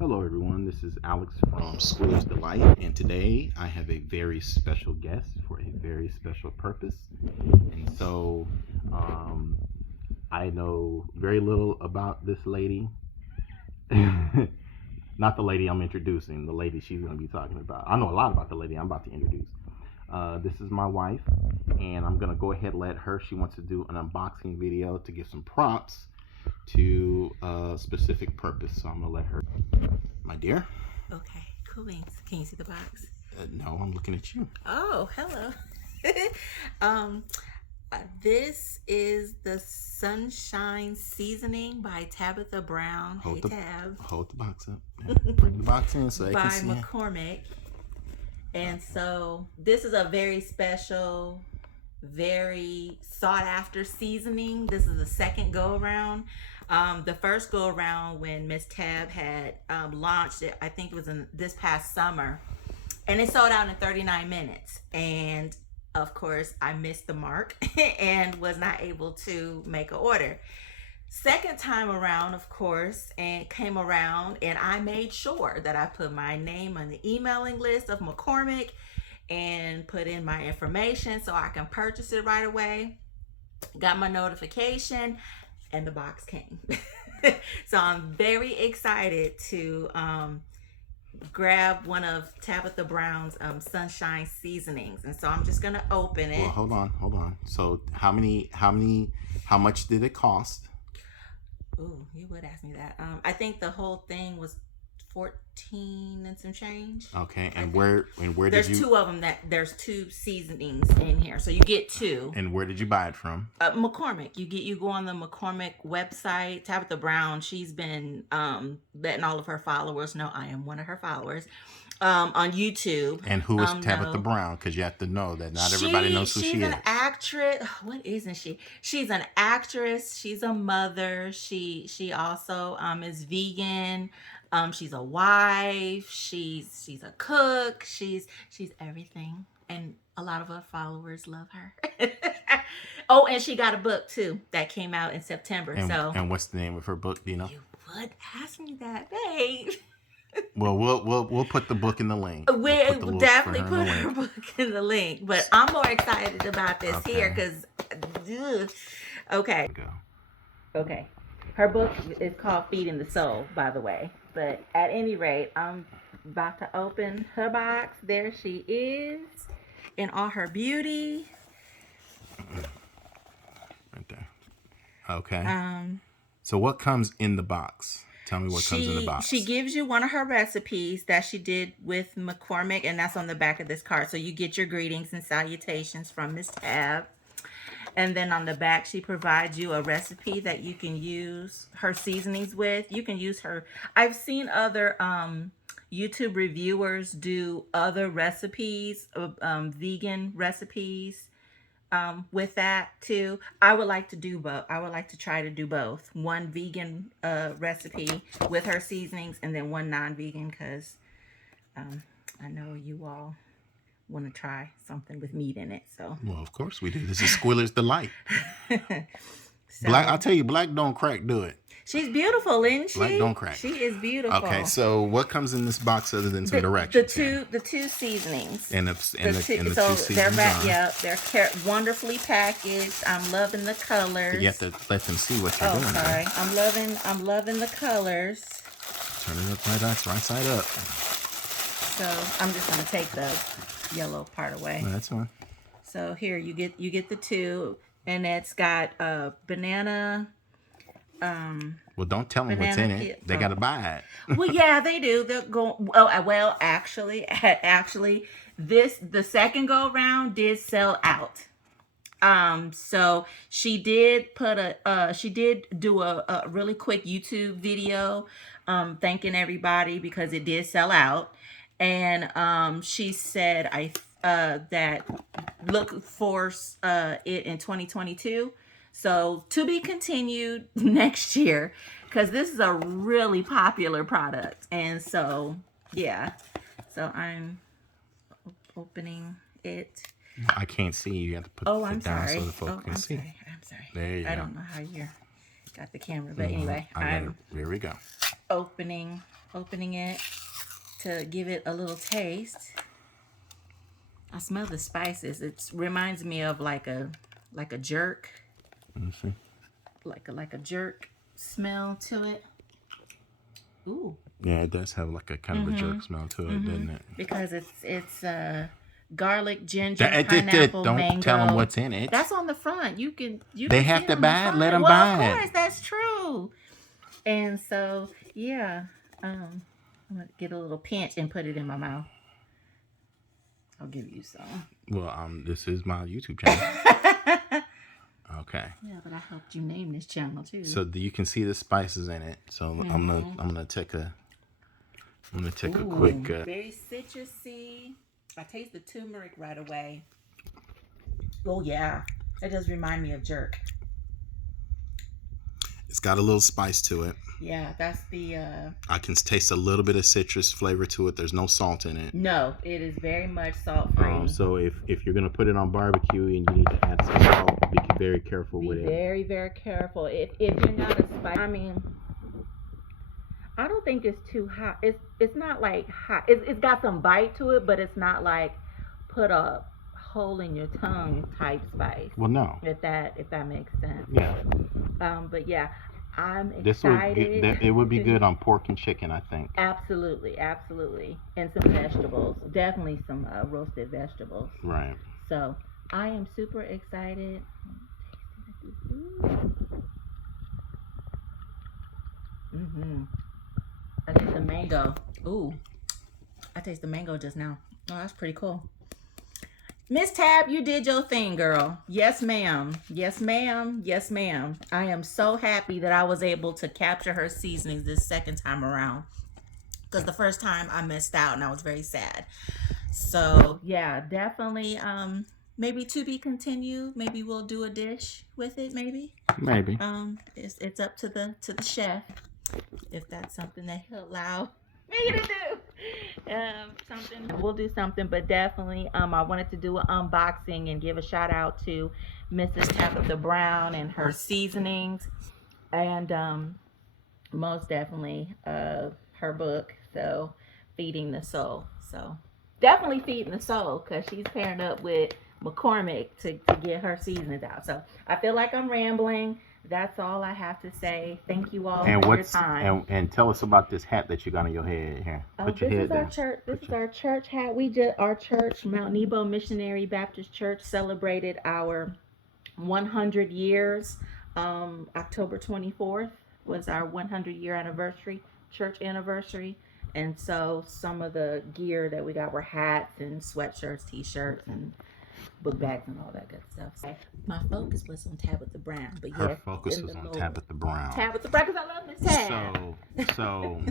Hello everyone, this is Alex from School's Delight, and today I have a very special guest for a very special purpose. And so, I know very little about this lady. Not the lady I'm introducing, the lady she's going to be talking about. I know a lot about the lady I'm about to introduce. This is my wife, and I'm going to go ahead and let her, she wants to do an unboxing video to give some props to a specific purpose. So I'm going to let her. My dear. Okay, cool beans. Can you see the box? No, I'm looking at you. Oh, hello. This is the Sunshine Seasoning by Tabitha Brown. Hold the box up. Bring the box in so they can see. By McCormick. And so this is a very special, very sought after seasoning. This is the second go around. The first go around when Miss Tab had launched it, I think it was in this past summer, and it sold out in 39 minutes. And of course, I missed the mark and was not able to make an order. Second time around, of course, and came around, and I made sure that I put my name on the emailing list of McCormick and put in my information so I can purchase it right away. Got my notification and the box came. So I'm very excited to grab one of Tabitha Brown's Sunshine seasonings. And so I'm just gonna open it. Well, hold on. So how much did it cost? Ooh, you would ask me that. I think the whole thing was 14 and some change. Okay, and where there's two of them, there's two seasonings in here, so you get two. And where did you buy it from? McCormick. You go on the McCormick website. Tabitha Brown, she's been letting all of her followers know I am one of her followers on YouTube. And who is Tabitha Brown? Because you have to know that not everybody knows who she is. She's an actress. What isn't she? She's an actress. She's a mother. She also is vegan. She's a wife. She's a cook. She's everything, and a lot of her followers love her. Oh, and she got a book too that came out in September. And what's the name of her book? Do you know? You would ask me that, babe. Well, we'll put the book in the link. We'll definitely put her book in the link. But I'm more excited about this here because, okay. Her book is called Feeding the Soul, by the way. But at any rate, I'm about to open her box. There she is in all her beauty. Right there. Okay. So what comes in the box? Tell me what comes in the box. She gives you one of her recipes that she did with McCormick, and that's on the back of this card. So you get your greetings and salutations from Miss Tab. And then on the back, she provides you a recipe that you can use her seasonings with. You can use her. I've seen other YouTube reviewers do other recipes, vegan recipes with that too. I would like to do both. I would like to try to do both. One vegan recipe with her seasonings and then one non-vegan because I know you all want to try something with meat in it. So well, of course we do. This is Squiller's Delight. Black, I'll tell you, black don't crack, do it. She's beautiful, isn't she? Black don't crack. She is beautiful. Okay, so what comes in this box other than some directions? The two seasonings. And the two seasonings. They're wonderfully packaged. I'm loving the colors. You have to let them see what you're doing. Oh, sorry. I'm loving the colors. Turn it up right side up. So I'm just gonna take the yellow part away. No, that's fine. So here you get the two, and it's got banana. Well, don't tell them what's in it. They gotta buy it. Well, yeah, they do. They're going. Oh, well, actually, the second go around did sell out. So she did do a really quick YouTube video, thanking everybody because it did sell out. And she said that look for it in 2022. So to be continued next year because this is a really popular product. And so yeah. So I'm opening it. I can't see. You have to put it down so the folks can see. I'm sorry. There you go. I don't know how you got the camera, but anyway. There we go. Opening opening it to give it a little taste. I smell the spices. It reminds me of like a jerk. Let me see. Like a jerk smell to it. Ooh. Yeah, it does have like a kind of a jerk smell to it, doesn't it? Because it's garlic, ginger, pineapple, don't mango. tell them what's in it. That's on the front. You can They have to buy it. Let them buy buy it. Of it. course, that's true. And so, yeah, I'm gonna get a little pinch and put it in my mouth. I'll give you some. Well, this is my YouTube channel. Okay. Yeah, but I helped you name this channel too. So you can see the spices in it. So I'm gonna take a quick. Very citrusy. I taste the turmeric right away. Oh yeah, it does remind me of jerk. It's got a little spice to it. Yeah, that's the. I can taste a little bit of citrus flavor to it. There's no salt in it. No, it is very much salt free. So if you're gonna put it on barbecue and you need to add some salt, be very careful with it. Very, very careful. If you're not a spice, I mean, I don't think it's too hot. It's not like hot. It's got some bite to it, but it's not like put a hole in your tongue type spice. Well, no. If that makes sense. Yeah. But yeah, I'm excited. It would be good on pork and chicken, I think. Absolutely, and some vegetables. Definitely some roasted vegetables. Right. So I am super excited. I taste the mango. Ooh, I taste the mango just now. Oh, that's pretty cool. Miss Tab, you did your thing, girl. Yes, ma'am. Yes, ma'am. Yes, ma'am. I am so happy that I was able to capture her seasonings this second time around. Because the first time I missed out and I was very sad. So, yeah, definitely maybe to be continued. Maybe we'll do a dish with it, maybe. Maybe. It's up to the chef if that's something that he'll allow me to do. We'll do something, but definitely I wanted to do an unboxing and give a shout out to Mrs. Tabitha Brown and her seasonings, and most definitely her book, so Feeding the Soul. So definitely Feeding the Soul, because she's pairing up with McCormick to get her seasonings out. So I feel like I'm rambling. That's all I have to say. Thank you all for your time. And tell us about this hat that you got on your head here. Put your head down. This is our church hat. Our church, Mount Nebo Missionary Baptist Church, celebrated our 100 years. October 24th was our 100-year anniversary, church anniversary. And so some of the gear that we got were hats and sweatshirts, t-shirts, and book bags and all that good stuff. So my focus was on Tabitha Brown, but her focus was on Tabitha Brown. Tabitha Brown, because I love Miss Tab. So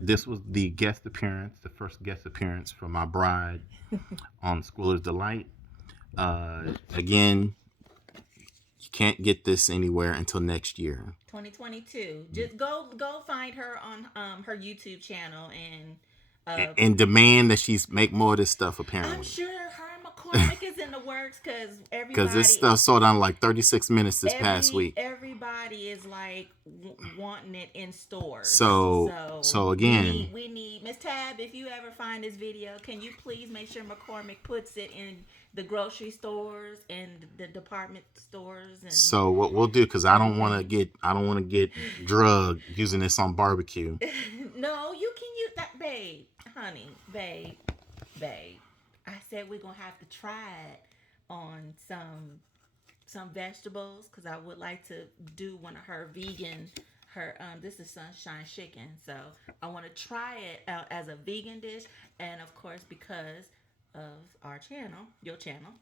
this was the guest appearance, the first guest appearance from my bride on Schooler's Delight. Again, you can't get this anywhere until next year, 2022. Just go find her on her YouTube channel and demand that she's make more of this stuff. Apparently, I'm sure her and McCormick is in the works, because this stuff sold out in like 36 minutes this past week. Everybody is like wanting it in stores. So again, we need Miss Tab. If you ever find this video, can you please make sure McCormick puts it in the grocery stores and the department stores? And so what we'll do, because I don't want to get drugged using this on barbecue. No, you can use that, babe, honey, babe. I said we're gonna have to try it on some vegetables, because I would like to do one of her vegan. This is Sunshine Chicken, so I want to try it out as a vegan dish, and of course, because of our channel, your channel,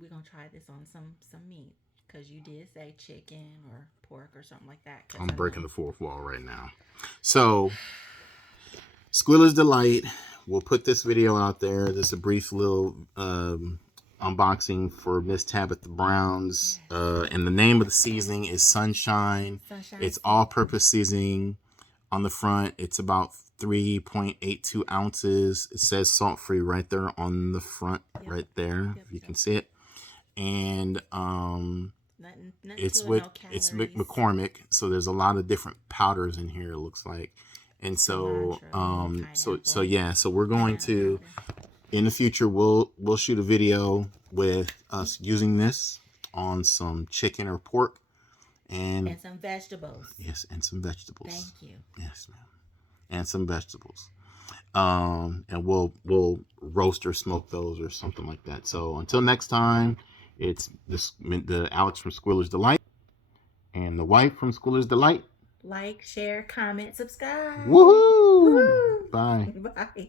we're gonna try this on some meat, because you did say chicken or pork or something like that. I'm breaking the fourth wall right now. So Squiller's Delight, we'll put this video out there. This is a brief little unboxing for Miss Tabitha Brown's, and the name of the seasoning is Sunshine. It's all-purpose seasoning. On the front, it's about 3.82 ounces. It says salt-free right there on the front, right there, if you can see it. And no Nothing It's to it, with no it's calories. McCormick, so there's a lot of different powders in here. It looks like, and so Cilantro, so we're going banana to powder. in the future we'll shoot a video with us using this on some chicken or pork and some vegetables. yes, and some vegetables. Thank you. Yes, ma'am. And some vegetables. And we'll roast or smoke those or something like that. So until next time, it's the Alex from Squiller's Delight and the wife from Squiller's Delight. Like, share, comment, subscribe. Woohoo! Woo! Bye. Bye.